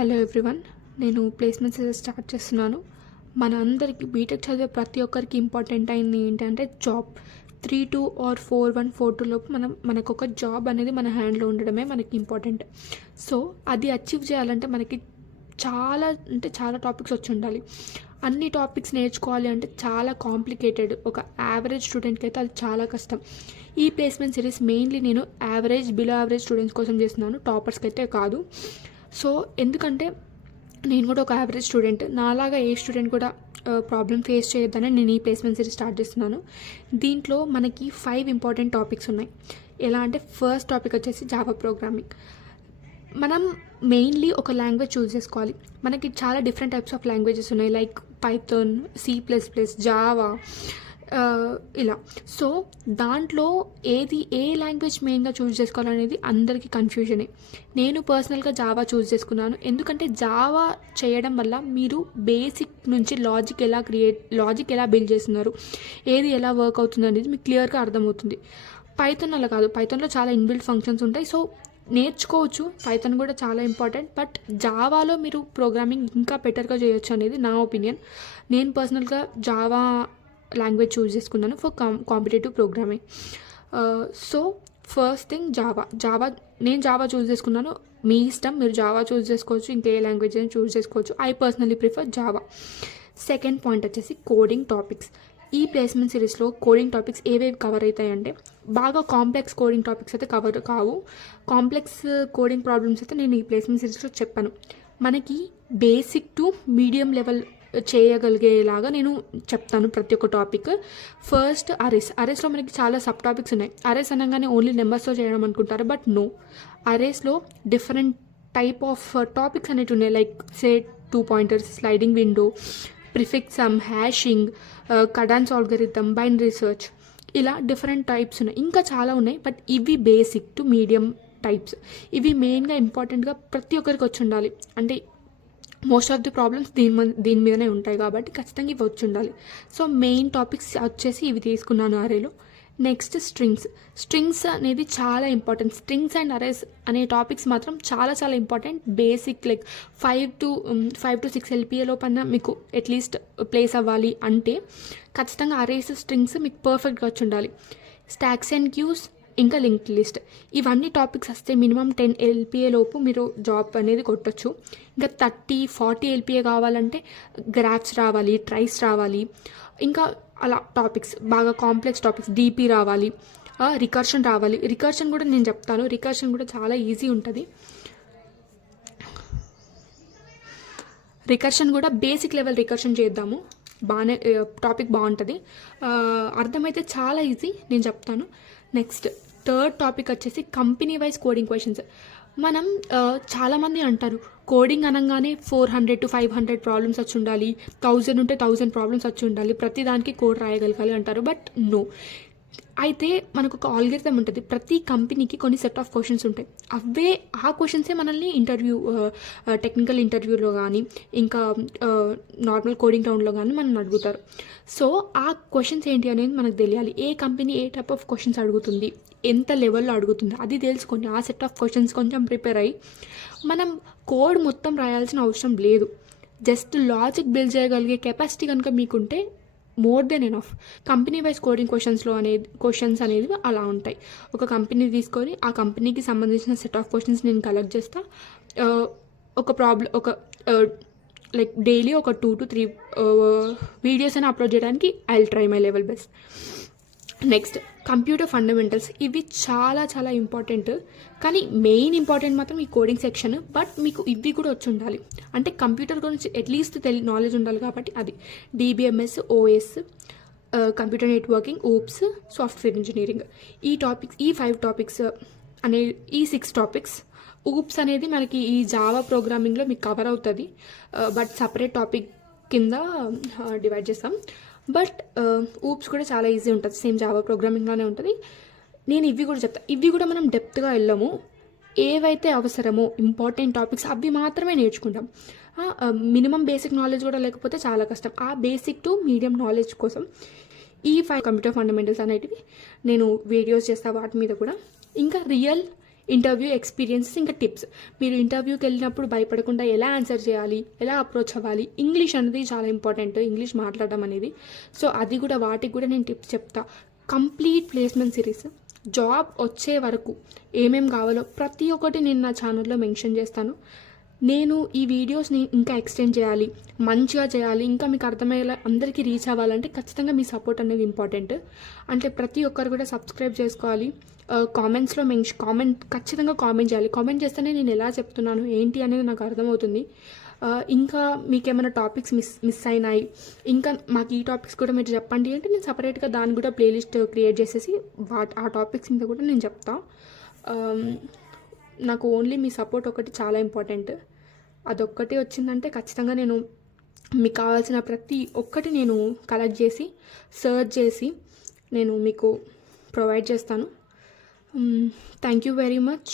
Hello everyone, నేను placement start చేస్తున్నాను. మన అందరికీ బీటెక్ చదివే ప్రతి ఒక్కరికి ఇంపార్టెంట్ అయింది ఏంటంటే జాబ్. 3-2 ఆర్ 4-1 4-2 లోపు మనకు ఒక జాబ్ అనేది మన హ్యాండ్లో ఉండడమే మనకి ఇంపార్టెంట్. సో అది అచీవ్ చేయాలంటే మనకి చాలా టాపిక్స్ వచ్చి ఉండాలి. అన్ని టాపిక్స్ నేర్చుకోవాలి అంటే చాలా కాంప్లికేటెడ్. ఒక యావరేజ్ స్టూడెంట్కి అయితే అది చాలా కష్టం. ఈ ప్లేస్మెంట్ సిరీస్ మెయిన్లీ నేను బిలో యావరేజ్ స్టూడెంట్స్ కోసం చేస్తున్నాను, టాపర్స్కి అయితే కాదు. సో ఎందుకంటే నేను కూడా ఒక యావరేజ్ స్టూడెంట్, నాలాగా ఏ స్టూడెంట్ కూడా ప్రాబ్లం ఫేస్ చేయొద్దని నేను ఈ ప్లేస్మెంట్ సిరీస్ స్టార్ట్ చేస్తున్నాను. దీంట్లో మనకి 5 ఇంపార్టెంట్ టాపిక్స్ ఉన్నాయి. ఎలా అంటే ఫస్ట్ టాపిక్ వచ్చేసి జావా ప్రోగ్రామింగ్. మనం మెయిన్లీ ఒక లాంగ్వేజ్ చూస్ చేసుకోవాలి. మనకి చాలా డిఫరెంట్ టైప్స్ ఆఫ్ లాంగ్వేజెస్ ఉన్నాయి, లైక్ పైథాన్, C++, జావా, ఇలా. సో దాంట్లో ఏ లాంగ్వేజ్ మెయిన్గా చూస్ చేసుకోవాలనేది అందరికీ కన్ఫ్యూజనే. నేను పర్సనల్గా జావా చూస్ చేసుకున్నాను. ఎందుకంటే జావా చేయడం వల్ల మీరు బేసిక్ నుంచి లాజిక్ ఎలా బిల్డ్ చేస్తున్నారు, ఏది ఎలా వర్క్ అవుతుంది అనేది మీకు క్లియర్గా అర్థమవుతుంది. పైథాన్ అలా కాదు, పైథాన్లో చాలా ఇన్బిల్ట్ ఫంక్షన్స్ ఉంటాయి. సో నేర్చుకోవచ్చు, పైథాన్ కూడా చాలా ఇంపార్టెంట్. బట్ జావాలో మీరు ప్రోగ్రామింగ్ ఇంకా బెటర్గా చేయొచ్చు అనేది నా ఒపీనియన్. నేను పర్సనల్గా జావా లాంగ్వేజ్ చూస్ చేసుకున్నాను for competitive programming. So first thing నేను జావా చూస్ చేసుకున్నాను. మీ ఇష్టం, మీరు జావా చూస్ చేసుకోవచ్చు, ఇంకే లాంగ్వేజ్ అయినా చూస్ చేసుకోవచ్చు. I personally prefer Java. Second point వచ్చేసి కోడింగ్ టాపిక్స్. ఈ ప్లేస్మెంట్ సిరీస్లో కోడింగ్ టాపిక్స్ ఏవేవి కవర్ అవుతాయంటే, బాగా కాంప్లెక్స్ కోడింగ్ టాపిక్స్ అయితే కవర్ కావు. కాంప్లెక్స్ కోడింగ్ ప్రాబ్లమ్స్ అయితే నేను ఈ ప్లేస్మెంట్ సిరీస్లో చెప్పాను. మనకి బేసిక్ టు మీడియం లెవెల్ చేయగలిగేలాగా నేను చెప్తాను ప్రతి ఒక్క టాపిక్. ఫస్ట్ అరేస్లో మనకి చాలా సబ్ టాపిక్స్ ఉన్నాయి. అరేస్ అనగానే ఓన్లీ నెంబర్స్తో చేయడం అనుకుంటారు, బట్ నో. అరేస్లో డిఫరెంట్ టైప్ ఆఫ్ టాపిక్స్ అనేవి ఉన్నాయి, like say 2 pointers, sliding window, prefix sum, hashing, Kadane's algorithm, binary search, ఇలా డిఫరెంట్ టైప్స్ ఉన్నాయి. ఇంకా చాలా ఉన్నాయి, బట్ ఇవి బేసిక్ టు మీడియం టైప్స్. ఇవి మెయిన్గా ఇంపార్టెంట్గా ప్రతి ఒక్కరికి వచ్చి ఉండాలి. అంటే మోస్ట్ ఆఫ్ ది ప్రాబ్లమ్స్ దీని మీదనే ఉంటాయి కాబట్టి ఖచ్చితంగా ఇవి వచ్చి ఉండాలి. సో మెయిన్ టాపిక్స్ వచ్చేసి ఇవి తీసుకున్నాను అరేలో. నెక్స్ట్ స్ట్రింగ్స్ అనేది చాలా ఇంపార్టెంట్. స్ట్రింగ్స్ అండ్ అరేస్ అనే టాపిక్స్ మాత్రం చాలా important. Basic like 5 to 6 LPA లోపన్నా మీకు అట్లీస్ట్ ప్లేస్ అవ్వాలి అంటే ఖచ్చితంగా అరేస్, స్ట్రింగ్స్ మీకు పర్ఫెక్ట్గా వచ్చి ఉండాలి. స్టాక్స్ అండ్ క్యూస్, ఇంకా లింక్డ్ లిస్ట్, ఇవన్నీ టాపిక్స్ వస్తే మినిమం 10 LPA లోపు మీరు జాబ్ అనేది కొట్టచ్చు. ఇంకా 30-40 LPA కావాలంటే గ్రాఫ్స్ రావాలి, ట్రైస్ రావాలి, ఇంకా అలా టాపిక్స్ బాగా కాంప్లెక్స్ టాపిక్స్, DP రావాలి, రికర్షన్ రావాలి. రికర్షన్ కూడా నేను చెప్తాను, రికర్షన్ కూడా చాలా ఈజీ ఉంటుంది. రికర్షన్ కూడా బేసిక్ లెవెల్ రికర్షన్ చేద్దాము, బాగానే టాపిక్ బాగుంటుంది. అర్థమైతే చాలా ఈజీ, నేను చెప్తాను. నెక్స్ట్ థర్డ్ టాపిక్ వచ్చేసి కంపెనీ వైజ్ కోడింగ్ క్వశ్చన్స్. మనం చాలామంది అంటారు కోడింగ్ అనగానే 400 to 500 ప్రాబ్లమ్స్ వచ్చి ఉండాలి, 1000 ఉంటే 1000 ప్రాబ్లమ్స్ వచ్చి ఉండాలి, ప్రతి దానికి కోడ్ రాయగలగాలి అంటారు. But no. అయితే మనకు ఒక ఆల్గరిథం ఉంటుంది. ప్రతి కంపెనీకి కొన్ని సెట్ ఆఫ్ క్వశ్చన్స్ ఉంటాయి. ఆ క్వశ్చన్సే మనల్ని టెక్నికల్ ఇంటర్వ్యూలో కానీ ఇంకా నార్మల్ కోడింగ్ రౌండ్లో కానీ మనం అడుగుతారు. సో ఆ క్వశ్చన్స్ ఏంటి అనేది మనకు తెలియాలి. ఏ కంపెనీ ఏ టైప్ ఆఫ్ క్వశ్చన్స్ అడుగుతుంది, ఎంత లెవెల్లో అడుగుతుంది, అది తెలుసుకొని ఆ సెట్ ఆఫ్ క్వశ్చన్స్ కొంచెం ప్రిపేర్ అయ్యి మనం కోడ్ మొత్తం రాయాల్సిన అవసరం లేదు. జస్ట్ లాజిక్ బిల్డ్ చేయగలిగే కెపాసిటీ కనుక మీకుంటే more than enough. Company wise coding questions అనేది అలా ఉంటాయి. ఒక కంపెనీ తీసుకొని ఆ కంపెనీకి సంబంధించిన సెట్ ఆఫ్ క్వశ్చన్స్ నేను కలెక్ట్ చేస్తా. లైక్ డైలీ ఒక 2 to 3 వీడియోస్ అని అప్లోడ్ చేయడానికి I will try my level best. Next computer fundamentals. ఇవి చాలా ఇంపార్టెంట్, కానీ మెయిన్ ఇంపార్టెంట్ మాత్రం ఈ కోడింగ్ సెక్షన్. బట్ మీకు ఇవి కూడా వచ్చి ఉండాలి, అంటే కంప్యూటర్ గురించి అట్లీస్ట్ నాలెడ్జ్ ఉండాలి కాబట్టి అది. DBMS, OS, computer networking, OOPS, software engineering, ఈ 5 టాపిక్స్ ఈ 6 టాపిక్స్. OOPS అనేది మనకి ఈ జావా ప్రోగ్రామింగ్లో మీకు కవర్ అవుతుంది, బట్ సపరేట్ టాపిక్ కింద డివైడ్ చేస్తాం. బట్ OOPS కూడా చాలా ఈజీ ఉంటుంది, సేమ్ జావా ప్రోగ్రామింగ్లోనే ఉంటుంది. నేను ఇవి కూడా చెప్తాను. ఇవి కూడా మనం డెప్త్గా వెళ్ళము, ఏవైతే అవసరమో ఇంపార్టెంట్ టాపిక్స్ అవి మాత్రమే నేర్చుకుంటాం. మినిమం బేసిక్ నాలెడ్జ్ కూడా లేకపోతే చాలా కష్టం. ఆ బేసిక్ టు మీడియం నాలెడ్జ్ కోసం ఈ 5 కంప్యూటర్ ఫండమెంటల్స్ అనేటివి నేను వీడియోస్ చేస్తాను వాటి మీద కూడా. ఇంకా రియల్ ఇంటర్వ్యూ ఎక్స్పీరియన్సెస్, ఇంకా టిప్స్. మీరు ఇంటర్వ్యూకి వెళ్ళినప్పుడు భయపడకుండా ఎలా ఆన్సర్ చేయాలి, ఎలా అప్రోచ్ అవ్వాలి, ఇంగ్లీష్ అనేది చాలా ఇంపార్టెంట్, ఇంగ్లీష్ మాట్లాడడం అనేది. సో అది కూడా, వాటికి కూడా నేను టిప్స్ చెప్తా. కంప్లీట్ ప్లేస్మెంట్ సిరీస్, జాబ్ వచ్చే వరకు ఏమేం కావాలో ప్రతి ఒక్కటి నేను నా ఛానల్లో మెన్షన్ చేస్తాను. నేను ఈ వీడియోస్ని ఇంకా ఎక్స్టెండ్ చేయాలి, మంచిగా చేయాలి, ఇంకా మీకు అర్థమయ్యేలా అందరికీ రీచ్ అవ్వాలంటే ఖచ్చితంగా మీ సపోర్ట్ అనేది ఇంపార్టెంట్. అంటే ప్రతి ఒక్కరు కూడా సబ్స్క్రైబ్ చేసుకోవాలి. కామెంట్స్లో ఖచ్చితంగా కామెంట్ చేయాలి. కామెంట్ చేస్తేనే నేను ఎలా చెప్తున్నాను ఏంటి అనేది నాకు అర్థమవుతుంది. ఇంకా మీకు ఏమైనా టాపిక్స్ మిస్ అయినాయి, ఇంకా మాకు ఈ టాపిక్స్ కూడా మీరు చెప్పండి అంటే నేను సపరేట్గా దాన్ని కూడా ప్లేలిస్ట్ క్రియేట్ చేసేసి ఆ టాపిక్స్ మీద కూడా నేను చెప్తా. నాకు ఓన్లీ మీ సపోర్ట్ ఒకటి చాలా ఇంపార్టెంట్. అదొక్కటి వచ్చిందంటే ఖచ్చితంగా నేను మీకు కావాల్సిన ప్రతి ఒక్కటి నేను కలెక్ట్ చేసి, సర్చ్ చేసి నేను మీకు ప్రొవైడ్ చేస్తాను. Thank you very much.